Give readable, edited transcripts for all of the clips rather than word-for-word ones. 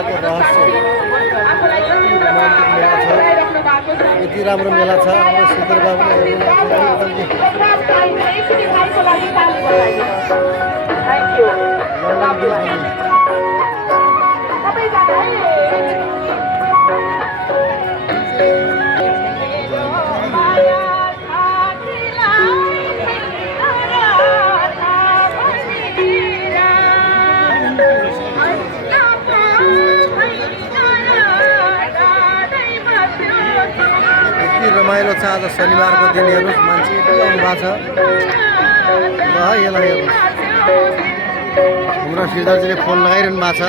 मेलाको रहस्य यति राम्रो मेला छ हाम्रो सुन्दर बाबुले रमाइलो छ। आज शनिबारको दिन हेर्नुहोस् मान्छे आउनु भएको छ। ल यसलाई हेर्नुहोस् हाम्रो श्रीधरजीले फोन लगाइरहनु भएको छ।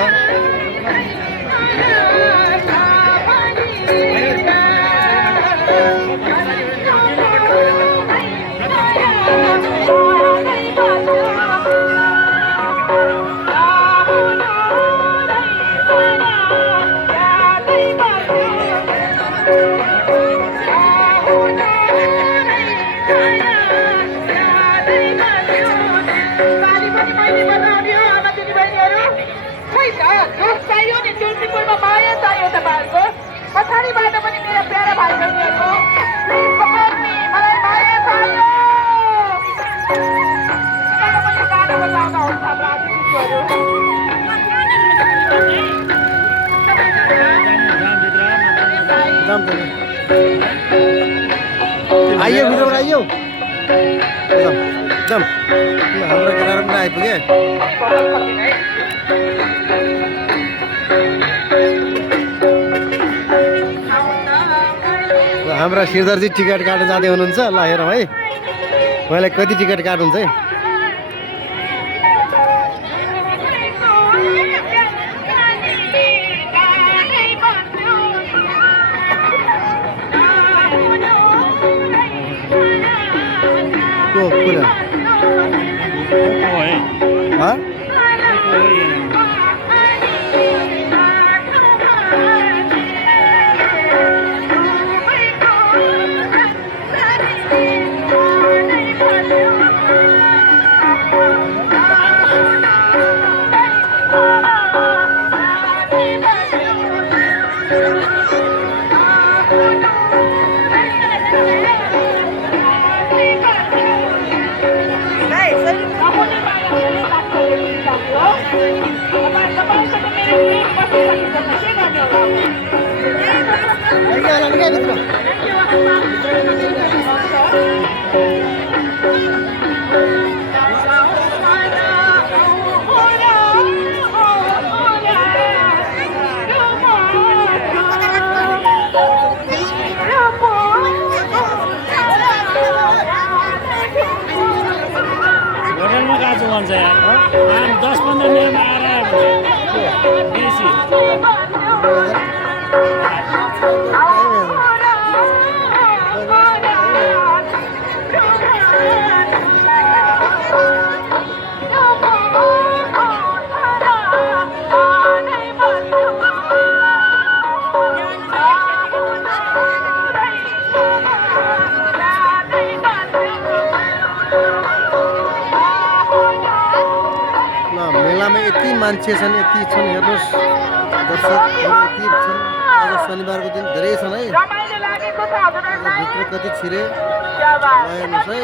पछाडिबाट पनि मेरा प्यारा भाइ बहिनीहरू प्लिज सपोर्ट मी, मलाई माया चाहियो। पनि गाना बजाउन हुन्छ हाम्रा अतिथिहरू। आइयो भित्रबाट आइयो। एकदम हाम्रो केटाहरू पनि आइपुगे। हाम्रा श्रीधरजी टिकट काट्न जाँदै हुनुहुन्छ। ल हेरौँ है उहाँलाई कति टिकट काट्नुहुन्छ है। होटलमा काँचो भन्छ यार 10-15 मिनटमा आएर बेसी मेलामा यति मान्छे छन्, यति छन् हेर्नुहोस् दर्शक यति छन्। आज शनिबारको दिन धेरै छन् है। भित्र कति छिरे हेर्नुहोस् है।